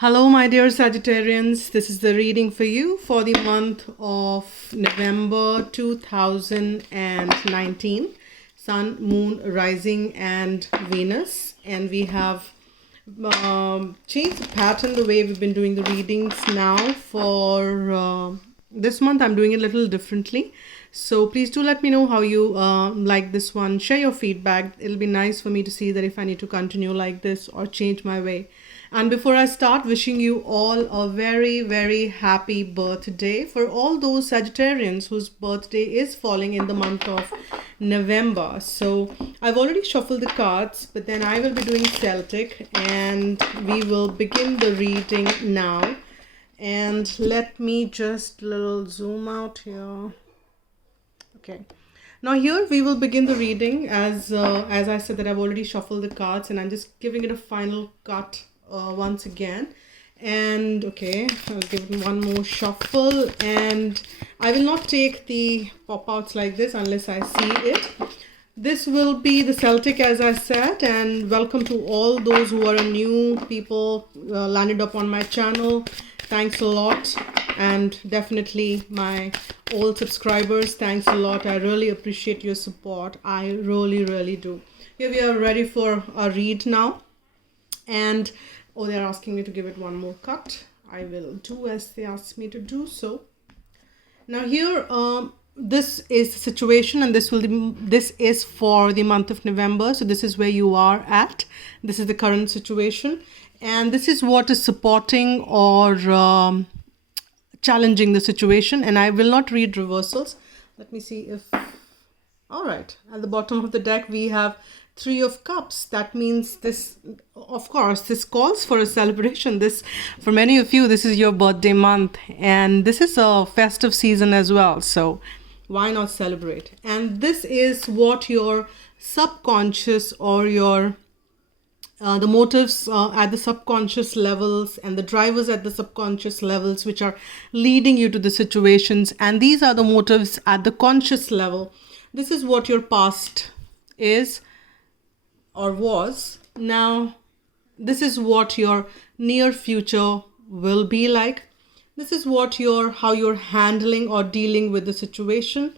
Hello, my dear Sagittarians. This is the reading for you for the month of November 2019. Sun, Moon, Rising, and Venus. And we have changed the pattern the way we've been doing the readings now for this month. I'm doing it a little differently. So please do let me know how you like this one. Share your feedback. It'll be nice for me to see that if I need to continue like this or change my way. And before I start, wishing you all a very, very happy birthday for all those Sagittarians whose birthday is falling in the month of November. So I've already shuffled the cards, but then I will be doing Celtic and we will begin the reading now. And let me just little zoom out here. Okay. Now here we will begin the reading as I said that I've already shuffled the cards and I'm just giving it a final cut once again. And okay, I'll give it one more shuffle and I will not take the pop-outs like this unless I see it. This will be the Celtic, as I said, and welcome to all those who are new people landed up on my channel. Thanks a lot, and definitely my old subscribers, thanks a lot. I really appreciate your support. I really do. Here we are ready for a read now. And oh, they're asking me to give it one more cut. I will do as they ask me to do so. Now here, this is the situation, and this is for the month of November. So this is where you are at. This is the current situation, and this is what is supporting or challenging the situation. And I will not read reversals. Let me see if. All right, at the bottom of the deck we have Three of Cups. That means this, of course, this calls for a celebration. This, for many of you, this is your birthday month and this is a festive season as well. So why not celebrate? And this is what your subconscious or your the motives at the subconscious levels and the drivers at the subconscious levels which are leading you to the situations. And these are the motives at the conscious level. This is what your past is or was. Now, this is what your near future will be like. This is what how you're handling or dealing with the situation.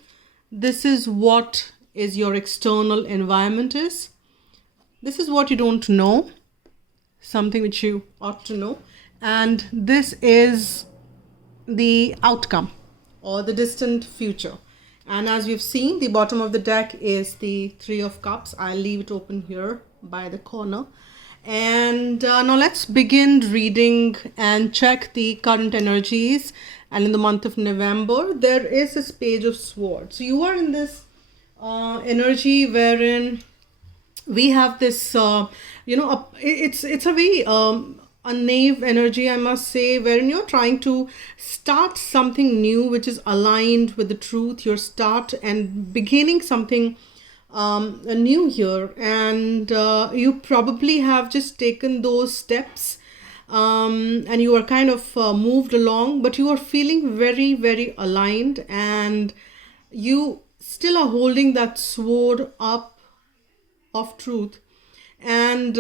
This is what is your external environment is. This is what you don't know, something which you ought to know. And this is the outcome or the distant future. And as we've seen, the bottom of the deck is the Three of Cups. I'll leave it open here by the corner. And now let's begin reading and check the current energies. And in the month of November, there is this Page of Swords. So you are in this energy wherein we have this, it's a very a knave energy, I must say, wherein you're trying to start something new which is aligned with the truth. You're start and beginning something new here, and you probably have just taken those steps and you are kind of moved along, but you are feeling very aligned and you still are holding that sword up of truth. And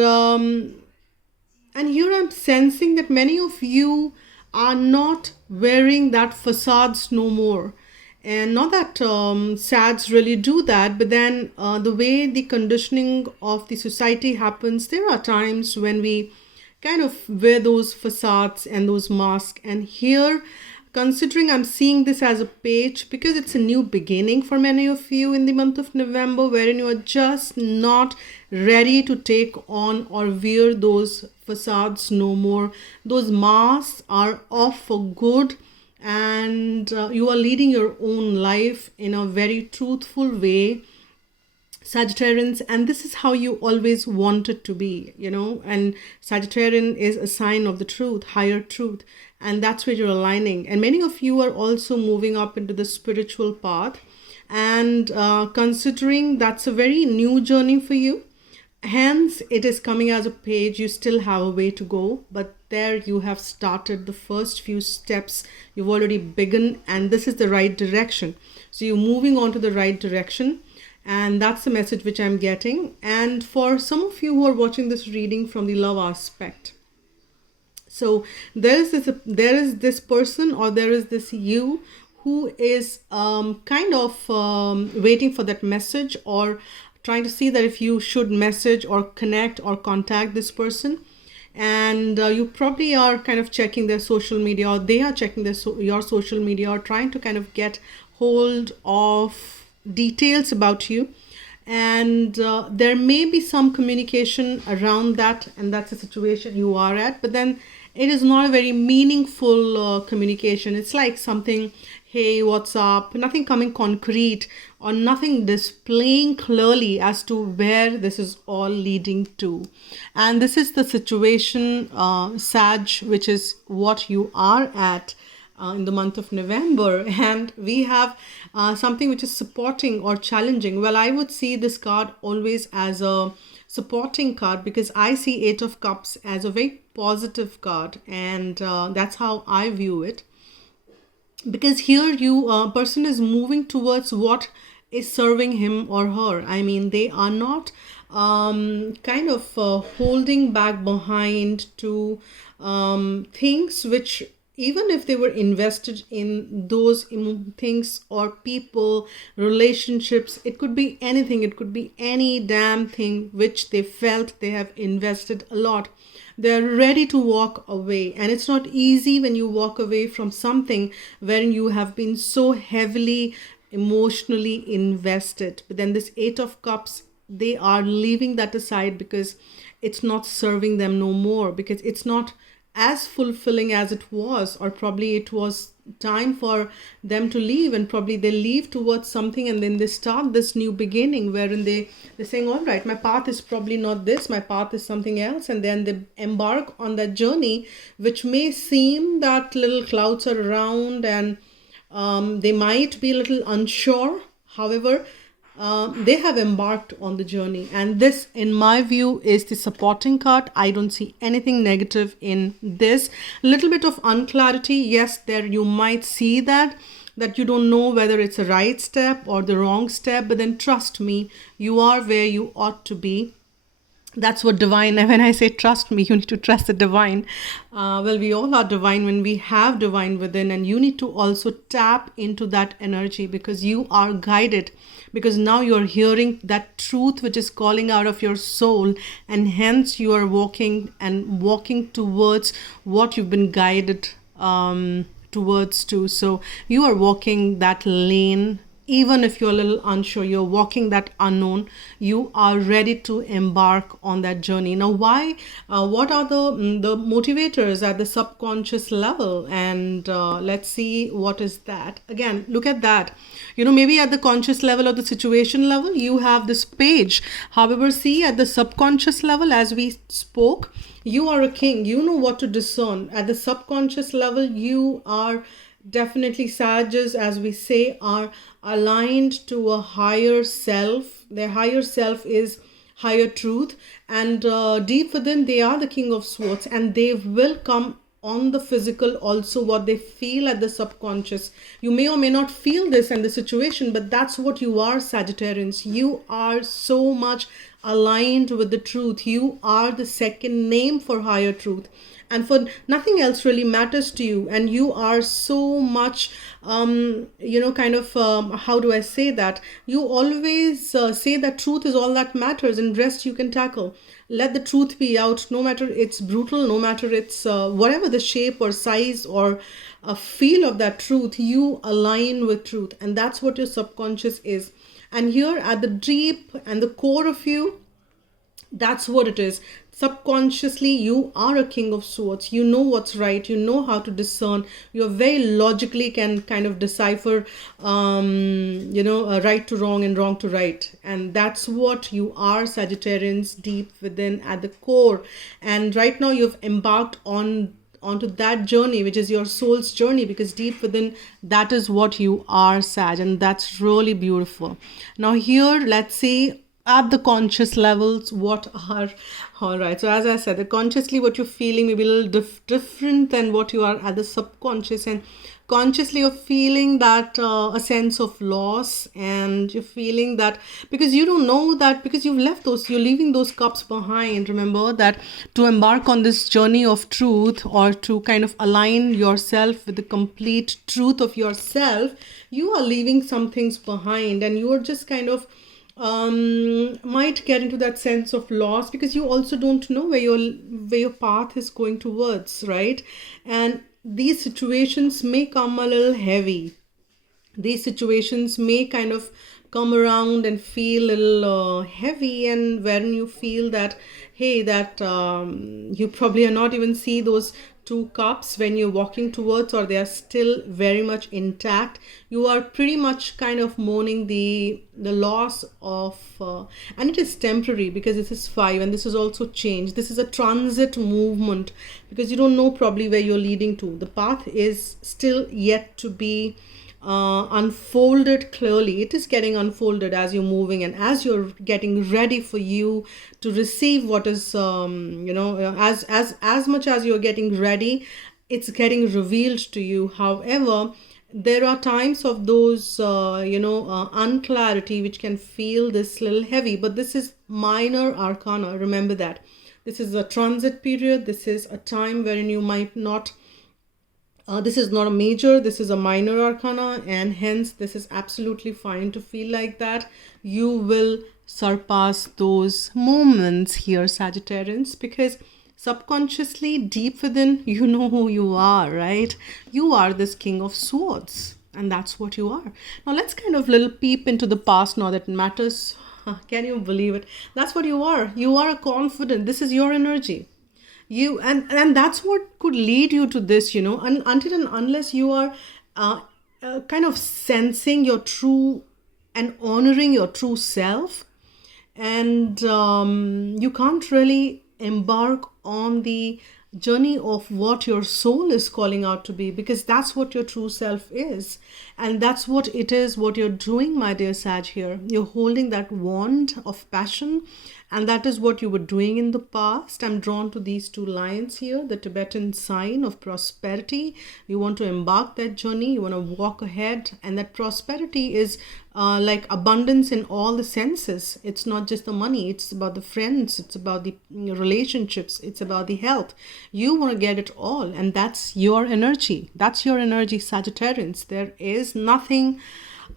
here I'm sensing that many of you are not wearing that facades no more. And not that sads really do that, but then the way the conditioning of the society happens, there are times when we kind of wear those facades and those masks. And here, considering I'm seeing this as a page because it's a new beginning for many of you in the month of November, wherein you are just not ready to take on or wear those facades no more. Those masks are off for good, and you are leading your own life in a very truthful way, Sagittarians, and this is how you always wanted to be, and Sagittarian is a sign of the truth, higher truth, and that's where you're aligning. And many of you are also moving up into the spiritual path, and considering that's a very new journey for you, hence it is coming as a page. You still have a way to go, but there you have started the first few steps. You've already begun, and this is the right direction. So you're moving on to the right direction. And that's the message which I'm getting. And for some of you who are watching this reading from the love aspect, So there is this person, or there is this you who is kind of waiting for that message, or trying to see that if you should message or connect or contact this person. And you probably are kind of checking their social media, or they are checking your social media, or trying to kind of get hold of details about you. And there may be some communication around that, and that's the situation you are at. But then it is not a very meaningful communication. It's like something, hey, what's up, nothing coming concrete, or nothing displaying clearly as to where this is all leading to. And this is the situation, Sag, which is what you are at in the month of November. And we have something which is supporting or challenging. Well, I would see this card always as a supporting card, because I see Eight of Cups as a very positive card, and that's how I view it. Because here you person is moving towards what is serving him or her. I mean, they are not kind of holding back behind to things which, even if they were invested in those things or people, relationships, it could be anything, it could be any damn thing which they felt they have invested a lot. They're ready to walk away. And it's not easy when you walk away from something wherein you have been so heavily emotionally invested. But then this Eight of Cups, they are leaving that aside because it's not serving them no more, because it's not as fulfilling as it was, or probably it was time for them to leave, and probably they leave towards something, and then they start this new beginning wherein they're saying, all right, my path is probably not this, my path is something else. And then they embark on that journey, which may seem that little clouds are around, and they might be a little unsure. However, they have embarked on the journey, and this, in my view, is the supporting card. I don't see anything negative in this. Little bit of unclarity, yes, there you might see that you don't know whether it's a right step or the wrong step, but then trust me, you are where you ought to be. That's what divine, and when I say trust me, you need to trust the divine. Well, we all are divine when we have divine within, and you need to also tap into that energy, because you are guided, because now you're hearing that truth which is calling out of your soul, and hence you are walking towards what you've been guided towards to. So you are walking that lane. Even if you're a little unsure, you're walking that unknown, you are ready to embark on that journey. Now, why? What are the motivators at the subconscious level? And let's see what is that. Again, look at that. Maybe at the conscious level or the situation level, you have this page. However, see, at the subconscious level, as we spoke, you are a king. You know what to discern. At the subconscious level, you are definitely, Sages, as we say, are aligned to a higher self. Their higher self is higher truth, and deep within they are the King of Swords, and they will come on the physical also, what they feel at the subconscious. You may or may not feel this in the situation, but that's what you are, Sagittarians. You are so much aligned with the truth. You are the second name for higher truth, and for nothing else really matters to you. And you are so much how do I say that, you always say that truth is all that matters, and rest you can tackle. Let the truth be out, no matter it's brutal, no matter it's whatever the shape or size or feel of that truth. You align with truth, and that's what your subconscious is. And here at the deep and the core of you, that's what it is. Subconsciously, you are a King of Swords. You know what's right. You know how to discern. You very logically can kind of decipher, right to wrong and wrong to right. And that's what you are, Sagittarians, deep within at the core. And right now you've embarked onto that journey, which is your soul's journey, because deep within, that is what you are, Sag. And that's really beautiful. Now here, let's see at the conscious levels what are. All right, so as I said, the consciously what you're feeling may be a little different than what you are at the subconscious. And subconsciously you're feeling that a sense of loss, and you're feeling that because you don't know that, because you've left those, you're leaving those cups behind. Remember that to embark on this journey of truth, or to kind of align yourself with the complete truth of yourself, you are leaving some things behind, and you are just kind of might get into that sense of loss, because you also don't know where your path is going towards, right? And these situations may come a little heavy. These situations may kind of come around and feel a little heavy, and when you feel that, hey, that you probably are not even see those two cups when you're walking towards, or they are still very much intact, you are pretty much kind of mourning the loss of and it is temporary, because this is 5 and this is also change. This is a transit movement, because you don't know probably where you're leading to. The path is still yet to be unfolded clearly. It is getting unfolded as you're moving, and as you're getting ready for you to receive what is as much as you're getting ready, it's getting revealed to you. However, there are times of those unclarity which can feel this little heavy, but this is minor arcana. Remember that this is a transit period. This is a time wherein you might not this is not a major, this is a minor arcana, and hence this is absolutely fine to feel like that. You will surpass those moments here, Sagittarians, because subconsciously, deep within, you know who you are, right? You are this King of Swords, and that's what you are. Now let's kind of little peep into the past now that matters. Can you believe it? That's what you are. You are confident. This is your energy. You and that's what could lead you to this, until and unless you are kind of sensing your true and honoring your true self, and you can't really embark on the journey of what your soul is calling out to be, because that's what your true self is, and that's what it is, what you're doing, my dear Sag. Here you're holding that wand of passion, and that is what you were doing in the past. I'm drawn to these two lions here, the Tibetan sign of prosperity. You want to embark that journey, you want to walk ahead, and that prosperity is like abundance in all the senses. It's not just the money, it's about the friends, it's about the relationships, it's about the health. You want to get it all, and that's your energy. That's your energy, Sagittarians. There is nothing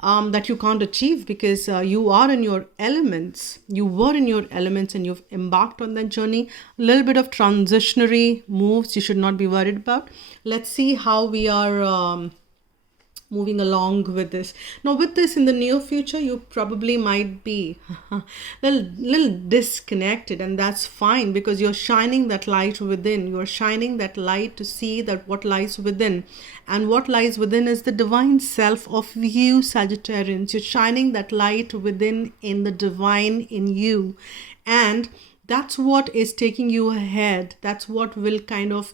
that you can't achieve, because you are in your elements. You were in your elements, and you've embarked on that journey. A little bit of transitionary moves you should not be worried about. Let's see how we are moving along with this. Now with this, in the near future, you probably might be little disconnected, and that's fine, because you're shining that light within. You're shining that light to see that what lies within, and what lies within is the divine self of you, Sagittarians. You're shining that light within in the divine in you, and that's what is taking you ahead. That's what will kind of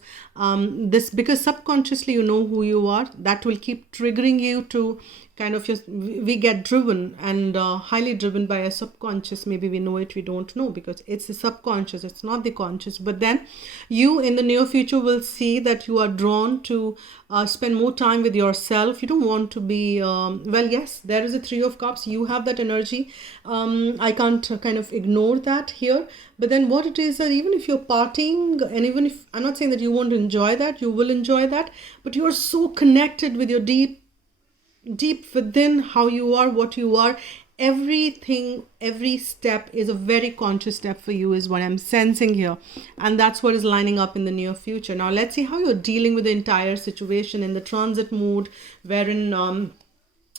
this, because subconsciously you know who you are, that will keep triggering you to kind of just, we get driven and highly driven by a subconscious. Maybe we know it, we don't know, because it's the subconscious, it's not the conscious. But then you in the near future will see that you are drawn to spend more time with yourself. You don't want to be yes, there is a 3 of Cups. You have that energy. I can't kind of ignore that here. But then what it is that even if you're partying, and even if I'm not saying that you won't enjoy that, you will enjoy that, but you're so connected with your deep within, how you are, what you are. Everything, every step is a very conscious step for you, is what I'm sensing here, and that's what is lining up in the near future. Now let's see how you're dealing with the entire situation in the transit mood, wherein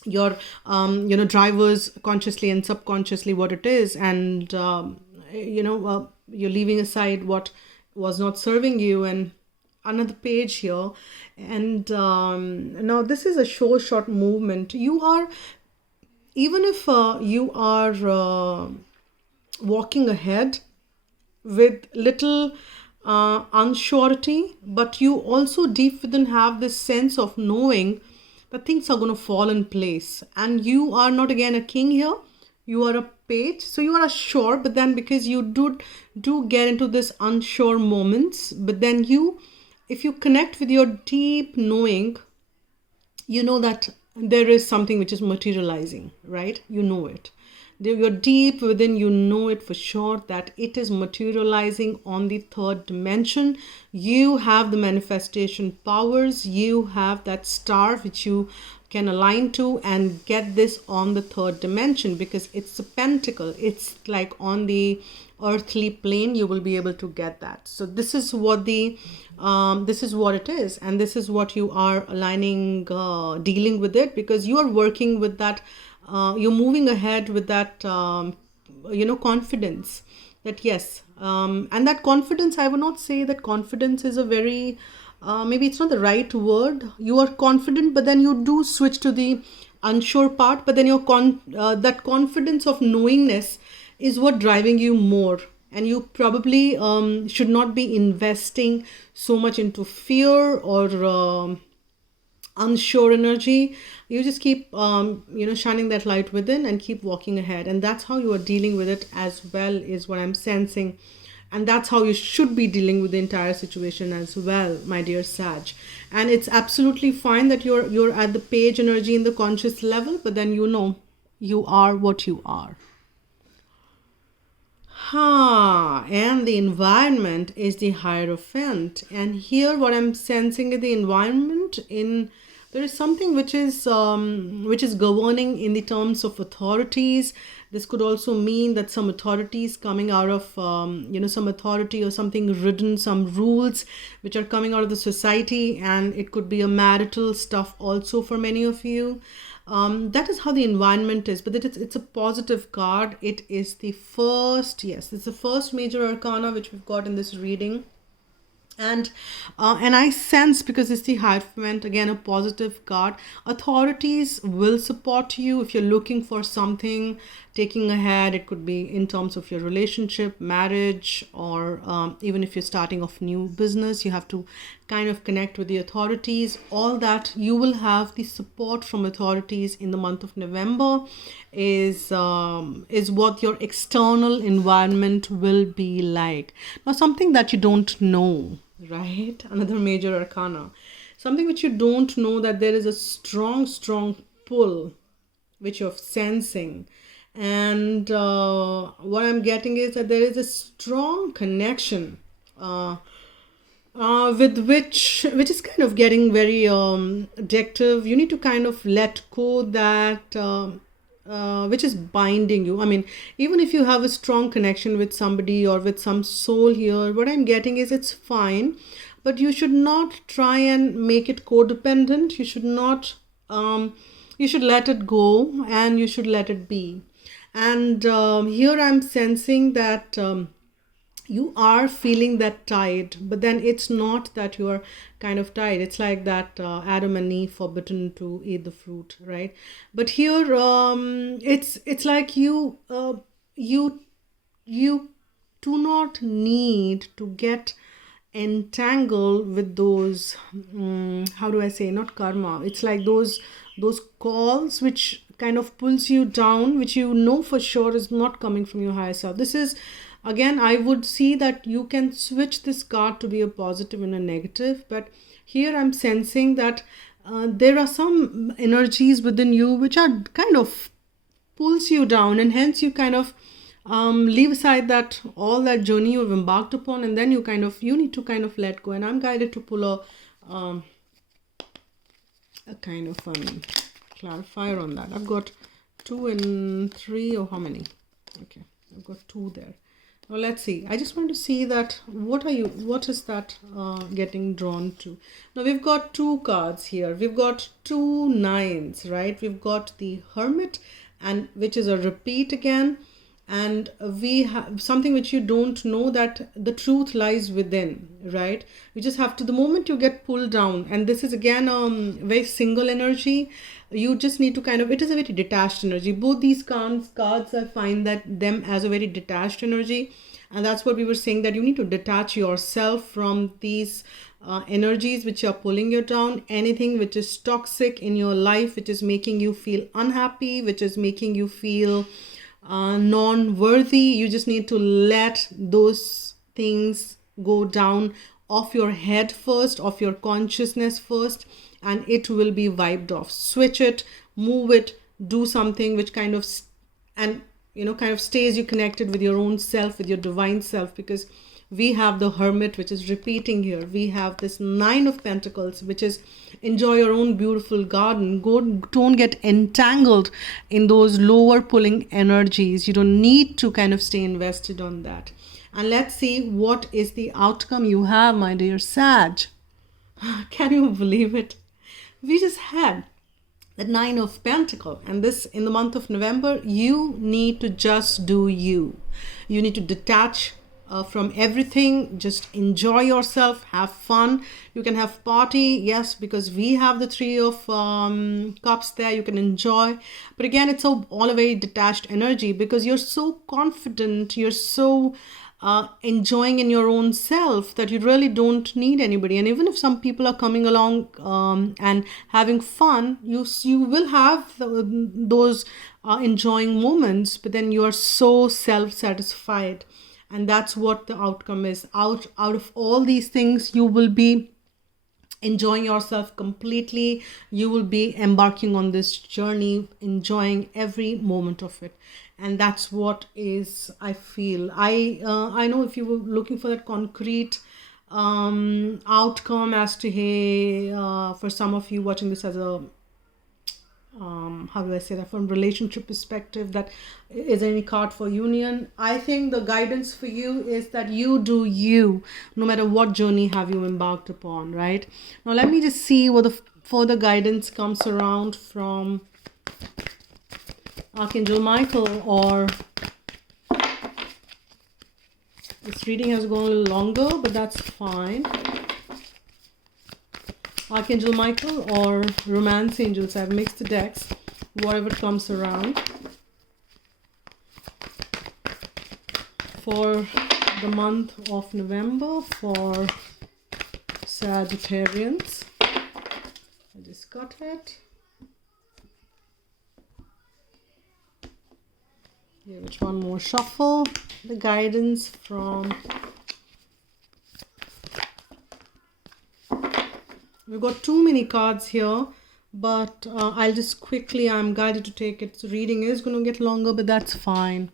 your drivers consciously and subconsciously what it is, and you're leaving aside what was not serving you. And another page here, and now this is a short movement. You are, even if you are walking ahead with little unsurety, but you also deep within have this sense of knowing that things are going to fall in place. And you are not again a king here, you are a page, so you are sure, but then because you do get into this unsure moments, but then if you connect with your deep knowing, you know that there is something which is materializing, right? You know it. You're deep within, you know it for sure that it is materializing on the third dimension. You have the manifestation powers, you have that star which you can align to and get this on the third dimension, because it's a pentacle. It's like on the earthly plane you will be able to get that. So this is what the this is what it is, and this is what you are aligning, dealing with it, because you are working with that, you're moving ahead with that, confidence, that yes, and that confidence, I would not say that confidence is a very, maybe it's not the right word. You are confident, but then you do switch to the unsure part, but then that confidence of knowingness is what driving you more, and you probably should not be investing so much into fear or unsure energy. You just keep shining that light within and keep walking ahead, and that's how you are dealing with it as well, is what I'm sensing. And that's how you should be dealing with the entire situation as well, my dear Sag. And it's absolutely fine that you're at the page energy in the conscious level, but then you are what you are. And the environment is the Hierophant. And here what I'm sensing is the environment in, there is something which is governing in the terms of authorities. This could also mean that some authorities coming out of some authority or something written, some rules which are coming out of the society, and it could be a marital stuff also for many of you. That is how the environment is, but it's a positive card. It is the first, yes, it's the first major arcana which we've got in this reading. And I sense, because it's the Hierophant, again a positive card, authorities will support you if you're looking for something taking ahead. It could be in terms of your relationship, marriage, or even if you're starting off new business, you have to kind of connect with the authorities. All that, you will have the support from authorities in the month of November, is what your external environment will be like. Now, something that you don't know, right? Another major arcana, something which you don't know, that there is a strong pull which you're sensing. And what I'm getting is that there is a strong connection with which is kind of getting very addictive. You need to kind of let go that which is binding you. I mean, even if you have a strong connection with somebody or with some soul here, what I'm getting is it's fine, but you should not try and make it codependent. You should not, you should let it go and you should let it be. And here I'm sensing that you are feeling that tied, but then it's not that you are kind of tied. It's like that Adam and Eve forbidden to eat the fruit, right? But here it's like you do not need to get entangled with those, how do I say, not karma, it's like those calls which kind of pulls you down, which you know for sure is not coming from your higher self. This is, again, I would see that you can switch this card to be a positive and a negative, but here I'm sensing that there are some energies within you which are kind of pulls you down, and hence you kind of leave aside that all that journey you've embarked upon, and then you need to kind of let go. And I'm guided to pull a kind of clarifier on that. I've got 2 and 3, or how many? Okay, I've got 2 there. Now let's see. I just want to see that what is that getting drawn to. Now we've got 2 cards here. We've got 2 nines, right? We've got the Hermit, and which is a repeat again. And we have something which you don't know, that the truth lies within, right? You just have to, the moment you get pulled down, and this is again very single energy, you just need to kind of, it is a very detached energy. Both these cards, I find that them as a very detached energy. And that's what we were saying, that you need to detach yourself from these energies which are pulling you down. Anything which is toxic in your life, which is making you feel unhappy, which is making you feel non-worthy, you just need to let those things go down off your head first, off your consciousness first, and it will be wiped off. Switch it, move it, do something which kind of and kind of stays you connected with your own self, with your divine self, because we have the Hermit, which is repeating here. We have this Nine of Pentacles, which is enjoy your own beautiful garden. Don't get entangled in those lower pulling energies. You don't need to kind of stay invested on that. And let's see what is the outcome you have, my dear Sag. Can you believe it? We just had the Nine of Pentacles, and this in the month of November. You need to just do you. You need to detach from everything. Just enjoy yourself, have fun. You can have party, yes, because we have the Three of Cups there. You can enjoy, but again, it's all a very detached energy, because you're so confident, you're so enjoying in your own self that you really don't need anybody. And even if some people are coming along and having fun, you will have those enjoying moments, but then you are so self-satisfied. And that's what the outcome is. Out of all these things, you will be enjoying yourself completely. You will be embarking on this journey, enjoying every moment of it. And that's what is, I feel. I know if you were looking for that concrete outcome as to, hey, for some of you watching this as a how do I say that, from relationship perspective, that is any card for union. I think the guidance for you is that you do you, no matter what journey have you embarked upon, right? Now let me just see what the further guidance comes around from Archangel Michael. Or this reading has gone a little longer, but that's fine. Archangel Michael or Romance Angels. I've mixed the decks, whatever comes around. For the month of November for Sagittarians. I just got it. Give it one more shuffle. The guidance from... We've got too many cards here, but I'll just quickly, I'm guided to take it. So reading is going to get longer, but that's fine.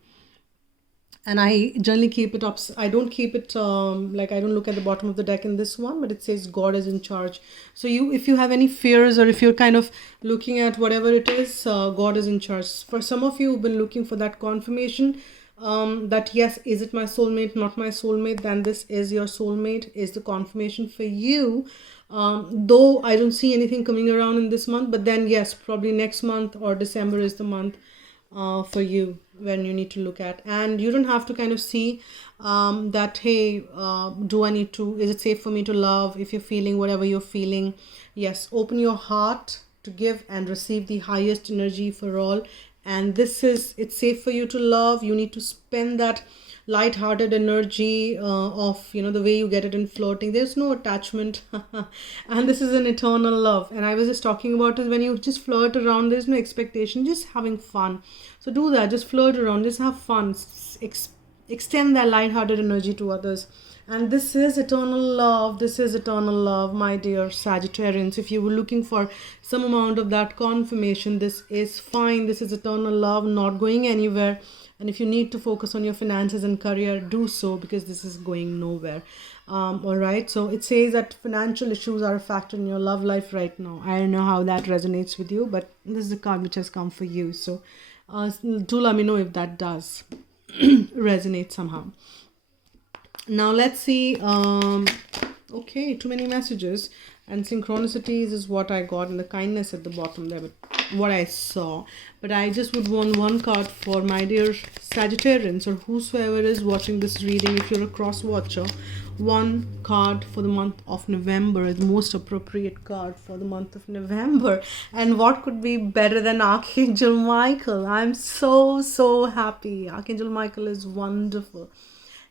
And I generally keep it up. I don't keep it like, I don't look at the bottom of the deck in this one, but it says God is in charge. So if you have any fears, or if you're kind of looking at whatever it is, God is in charge. For some of you who've been looking for that confirmation, that yes, is it my soulmate, not my soulmate, then this is your soulmate, is the confirmation for you. Though I don't see anything coming around in this month, but then yes, probably next month or December is the month for you when you need to look at. And you don't have to kind of see that, hey, do I need to, is it safe for me to love? If you're feeling whatever you're feeling, yes, open your heart to give and receive the highest energy for all. And this is, it's safe for you to love. You need to spend that light-hearted energy of, the way you get it in flirting. There's no attachment. And this is an eternal love. And I was just talking about it, when you just flirt around, there's no expectation, just having fun. So do that, just flirt around, just have fun, extend that light-hearted energy to others. And this is eternal love. This is eternal love, my dear Sagittarians. If you were looking for some amount of that confirmation, this is fine. This is eternal love, not going anywhere. And if you need to focus on your finances and career, do so, because this is going nowhere. All right. So it says that financial issues are a factor in your love life right now. I don't know how that resonates with you, but this is the card which has come for you. So do let me know if that does resonate somehow. Now let's see. Okay, too many messages. And synchronicities is what I got, and the kindness at the bottom there, but what I saw. But I just would want one card for my dear Sagittarians, or whosoever is watching this reading. If you're a cross watcher, one card for the month of November, the most appropriate card for the month of November. And what could be better than Archangel Michael? I'm so happy. Archangel Michael is wonderful.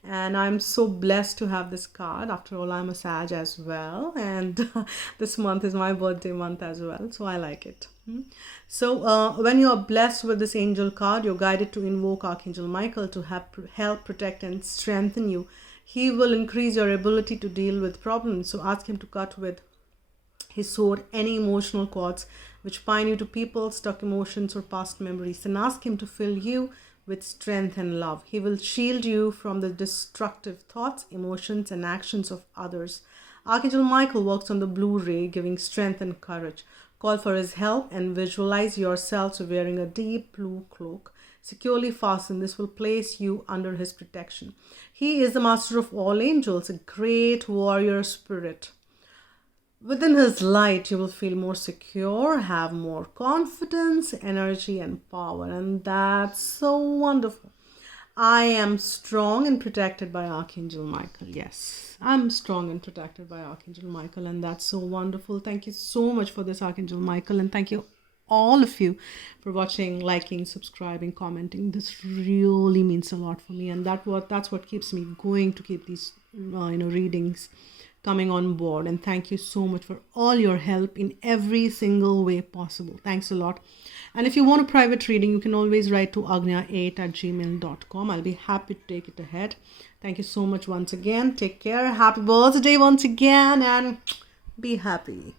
And I'm so blessed to have this card. After all, I'm a Sag as well. And this month is my birthday month as well. So I like it. So when you are blessed with this angel card, you're guided to invoke Archangel Michael to help protect, and strengthen you He will increase your ability to deal with problems. So ask him to cut with his sword any emotional cords which bind you to people, stuck emotions, or past memories, and ask him to fill you with strength and love. He will shield you from the destructive thoughts, emotions, and actions of others. Archangel Michael works on the blue ray, giving strength and courage. Call for his help and visualize yourselves wearing a deep blue cloak securely fastened. This will place you under his protection. He is the master of all angels, a great warrior spirit. Within his light, you will feel more secure, have more confidence, energy, and power. And that's so wonderful. I am strong and protected by Archangel Michael. Yes, I'm strong and protected by Archangel Michael. And that's so wonderful. Thank you so much for this, Archangel Michael. And thank you, all of you, for watching, liking, subscribing, commenting. This really means a lot for me. And that's what keeps me going to keep these readings coming on board. And thank you so much for all your help in every single way possible. Thanks a lot. And if you want a private reading, you can always write to agnya8@gmail.com. I'll be happy to take it ahead. Thank you so much once again. Take care. Happy birthday once again, and be happy.